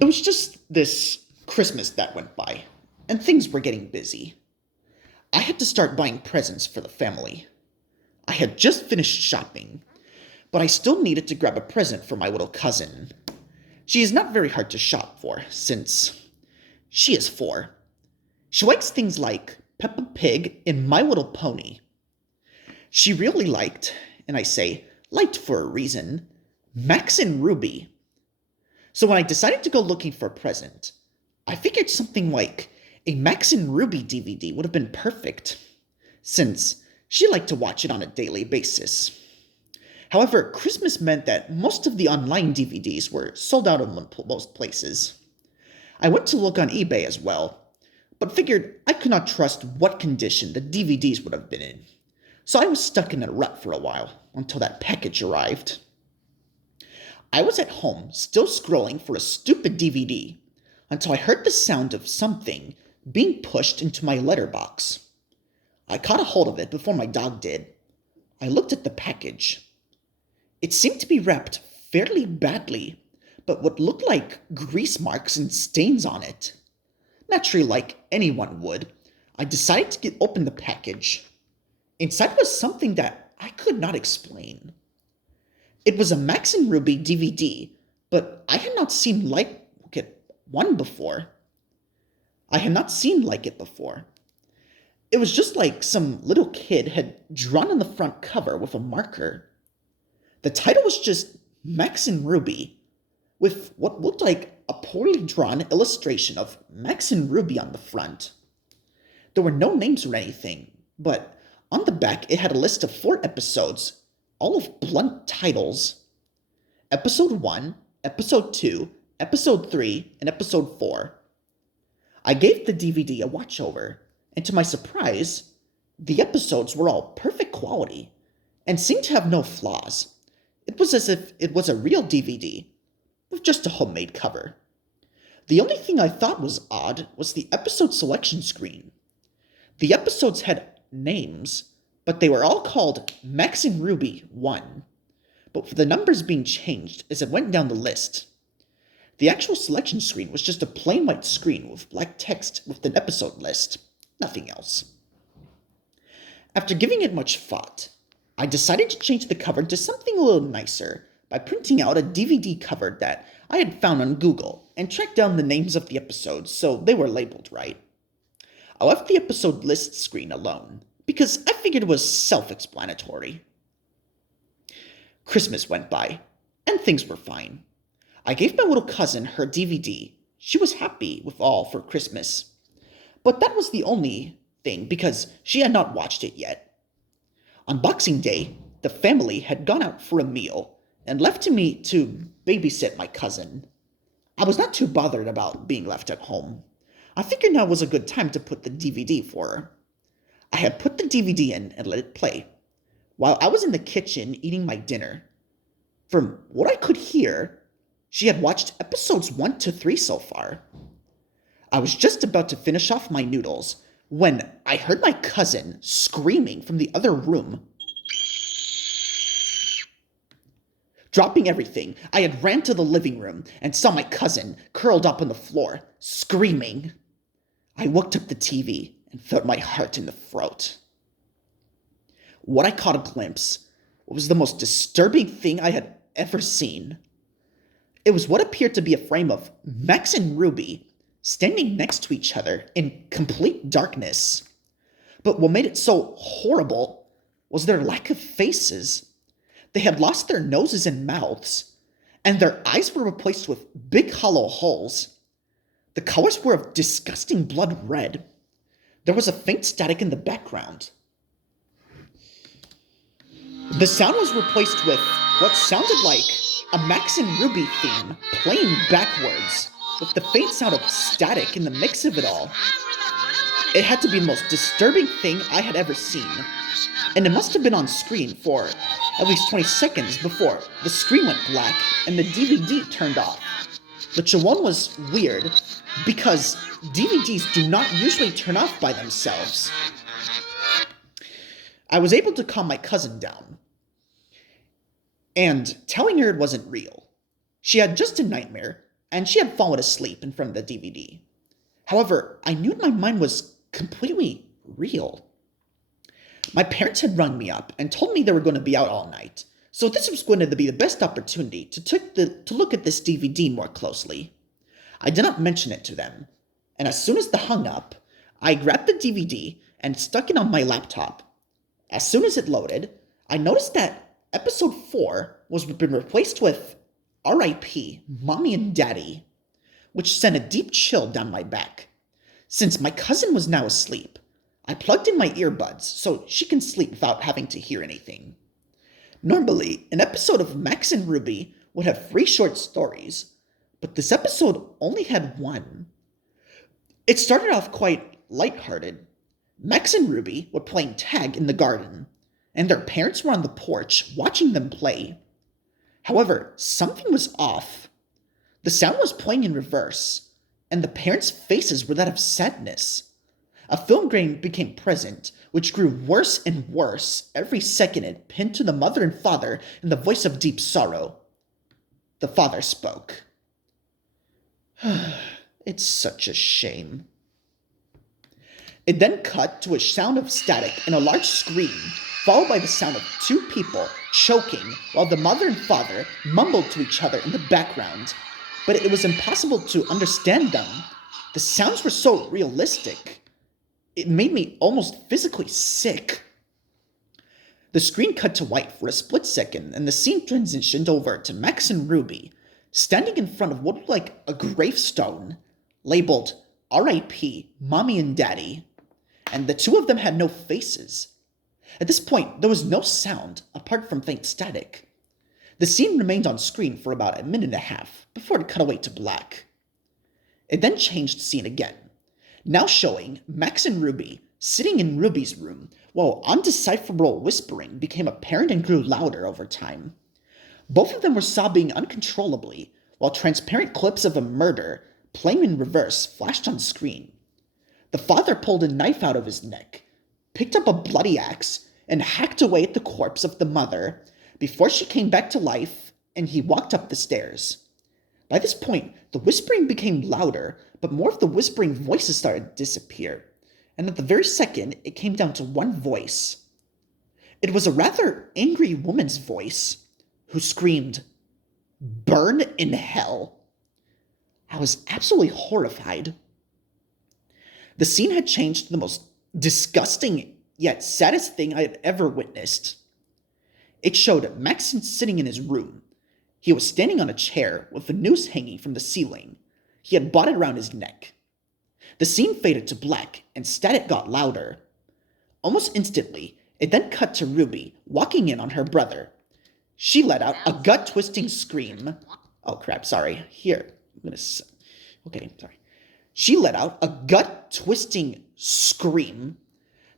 It was just this Christmas that went by, and things were getting busy. I had to start buying presents for the family. I had just finished shopping, but I still needed to grab a present for my little cousin. She is not very hard to shop for, since she is 4. She likes things like Peppa Pig and My Little Pony. She really liked, and I say liked for a reason, Max and Ruby. So when I decided to go looking for a present, I figured something like a Max and Ruby DVD would have been perfect, since she liked to watch it on a daily basis. However, Christmas meant that most of the online DVDs were sold out in most places. I went to look on eBay as well, but figured I could not trust what condition the DVDs would have been in, so I was stuck in a rut for a while until that package arrived. I was at home, still scrolling for a stupid DVD, until I heard the sound of something being pushed into my letterbox. I caught a hold of it before my dog did. I looked at the package. It seemed to be wrapped fairly badly, but what looked like grease marks and stains on it. Naturally, like anyone would, I decided to open the package. Inside was something that I could not explain. It was a Max and Ruby DVD, but I had not seen like it one before. I had not seen like it before. It was just like some little kid had drawn on the front cover with a marker. The title was just Max and Ruby, with what looked like a poorly drawn illustration of Max and Ruby on the front. There were no names or anything, but on the back it had a list of 4 episodes, all of blunt titles. Episode 1, Episode 2, Episode 3, and Episode 4. I gave the DVD a watch over, and to my surprise, the episodes were all perfect quality and seemed to have no flaws. It was as if it was a real DVD, with just a homemade cover. The only thing I thought was odd was the episode selection screen. The episodes had names, but they were all called Max and Ruby 1, but for the numbers being changed as it went down the list. The actual selection screen was just a plain white screen with black text with an episode list, nothing else. After giving it much thought, I decided to change the cover to something a little nicer by printing out a DVD cover that I had found on Google and tracked down the names of the episodes so they were labeled right. I left the episode list screen alone because I figured it was self-explanatory. Christmas went by, and things were fine. I gave my little cousin her DVD. She was happy with all for Christmas. But that was the only thing because she had not watched it yet. On Boxing Day, the family had gone out for a meal and left to me to babysit my cousin. I was not too bothered about being left at home. I figured now was a good time to put the DVD for her. I had put the DVD in and let it play, while I was in the kitchen eating my dinner. From what I could hear, she had watched episodes 1 to 3 so far. I was just about to finish off my noodles when I heard my cousin screaming from the other room. Dropping everything, I had ran to the living room and saw my cousin curled up on the floor, screaming. I looked up the TV and felt my heart in the throat. What I caught a glimpse was the most disturbing thing I had ever seen. It was what appeared to be a frame of Max and Ruby standing next to each other in complete darkness. But what made it so horrible was their lack of faces. They had lost their noses and mouths, and their eyes were replaced with big hollow holes. The colors were of disgusting blood red. There was a faint static in the background. The sound was replaced with what sounded like a Max and Ruby theme playing backwards, with the faint sound of static in the mix of it all. It had to be the most disturbing thing I had ever seen, and it must have been on screen for at least 20 seconds before the screen went black and the DVD turned off. Which one was weird, because DVDs do not usually turn off by themselves. I was able to calm my cousin down, and telling her it wasn't real. She had just a nightmare, and she had fallen asleep in front of the DVD. However, I knew my mind was completely real. My parents had rung me up and told me they were going to be out all night, so this was going to be the best opportunity to look at this DVD more closely. I did not mention it to them, and as soon as they hung up, I grabbed the DVD and stuck it on my laptop. As soon as it loaded, I noticed that episode 4 was been replaced with R.I.P. Mommy and Daddy, which sent a deep chill down my back. Since my cousin was now asleep, I plugged in my earbuds so she can sleep without having to hear anything. Normally, an episode of Max and Ruby would have 3 short stories, but this episode only had 1. It started off quite lighthearted. Max and Ruby were playing tag in the garden, and their parents were on the porch watching them play. However, something was off. The sound was playing in reverse, and the parents' faces were that of sadness. A film grain became present, which grew worse and worse every second it pinned to the mother and father in the voice of deep sorrow. The father spoke. It's such a shame. It then cut to a sound of static and a large scream, followed by the sound of 2 people choking while the mother and father mumbled to each other in the background. But it was impossible to understand them. The sounds were so realistic. It made me almost physically sick. The screen cut to white for a split second, and the scene transitioned over to Max and Ruby, standing in front of what looked like a gravestone, labeled R.I.P. Mommy and Daddy, and the 2 of them had no faces. At this point, there was no sound apart from faint static. The scene remained on screen for about a minute and a half before it cut away to black. It then changed scene again, now showing Max and Ruby sitting in Ruby's room while undecipherable whispering became apparent and grew louder over time. Both of them were sobbing uncontrollably while transparent clips of a murder playing in reverse flashed on screen. The father pulled a knife out of his neck, picked up a bloody axe, and hacked away at the corpse of the mother before she came back to life, and he walked up the stairs. By this point, the whispering became louder, but more of the whispering voices started to disappear, and at the very second, it came down to one voice. It was a rather angry woman's voice, who screamed, "Burn in hell." I was absolutely horrified. The scene had changed to the most disgusting yet saddest thing I had ever witnessed. It showed Max sitting in his room. He was standing on a chair with a noose hanging from the ceiling. He had bought it around his neck. The scene faded to black and static got louder. Almost instantly, it then cut to Ruby walking in on her brother. She let out a gut-twisting scream. Oh crap, sorry. Here, okay, sorry. She let out a gut-twisting scream.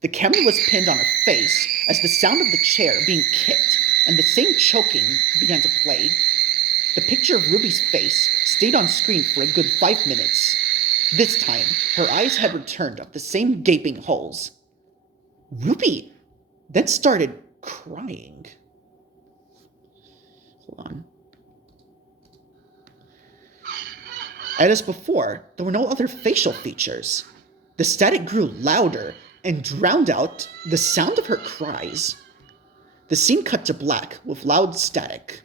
The camera was pinned on her face as the sound of the chair being kicked and the same choking began to play. The picture of Ruby's face stayed on screen for a good 5 minutes. This time, her eyes had returned up the same gaping holes. Ruby then started crying. Hold on. And as before, there were no other facial features. The static grew louder and drowned out the sound of her cries. The scene cut to black with loud static.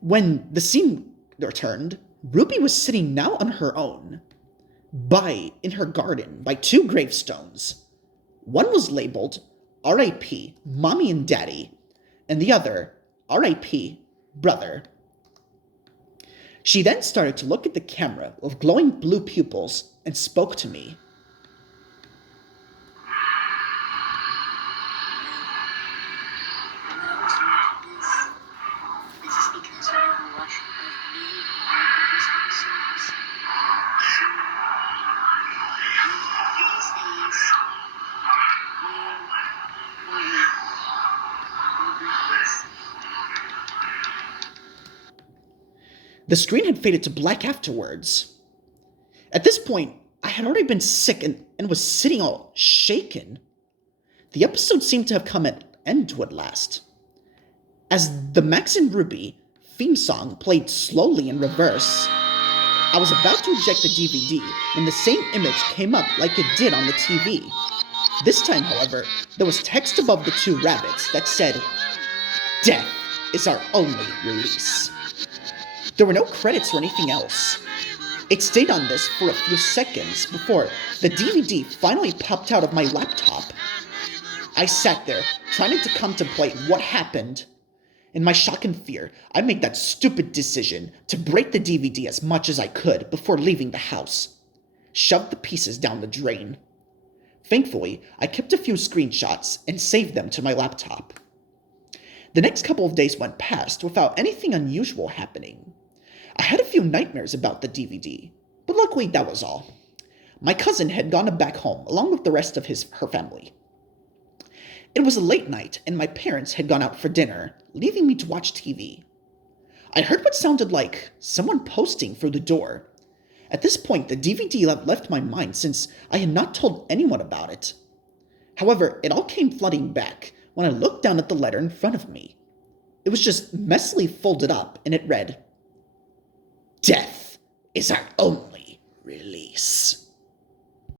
When the scene returned, Ruby was sitting now on her own, in her garden, by 2 gravestones. One was labeled R.I.P. Mommy and Daddy, and the other R.I.P. Brother. She then started to look at the camera with glowing blue pupils and spoke to me. The screen had faded to black afterwards. At this point, I had already been sick and was sitting all shaken. The episode seemed to have come an end to at last. As the Max and Ruby theme song played slowly in reverse. I was about to eject the DVD when the same image came up like it did on the TV. This time, however, there was text above the two rabbits that said, "Death is our only release." There were no credits or anything else. It stayed on this for a few seconds before the DVD finally popped out of my laptop. I sat there, trying to contemplate what happened. In my shock and fear, I made that stupid decision to break the DVD as much as I could before leaving the house. Shoved the pieces down the drain. Thankfully, I kept a few screenshots and saved them to my laptop. The next couple of days went past without anything unusual happening. I had a few nightmares about the DVD, but luckily that was all. My cousin had gone back home along with the rest of her family. It was a late night and my parents had gone out for dinner, leaving me to watch TV. I heard what sounded like someone posting through the door. At this point, the DVD left my mind since I had not told anyone about it. However, it all came flooding back when I looked down at the letter in front of me. It was just messily folded up and it read, "Death is our only release."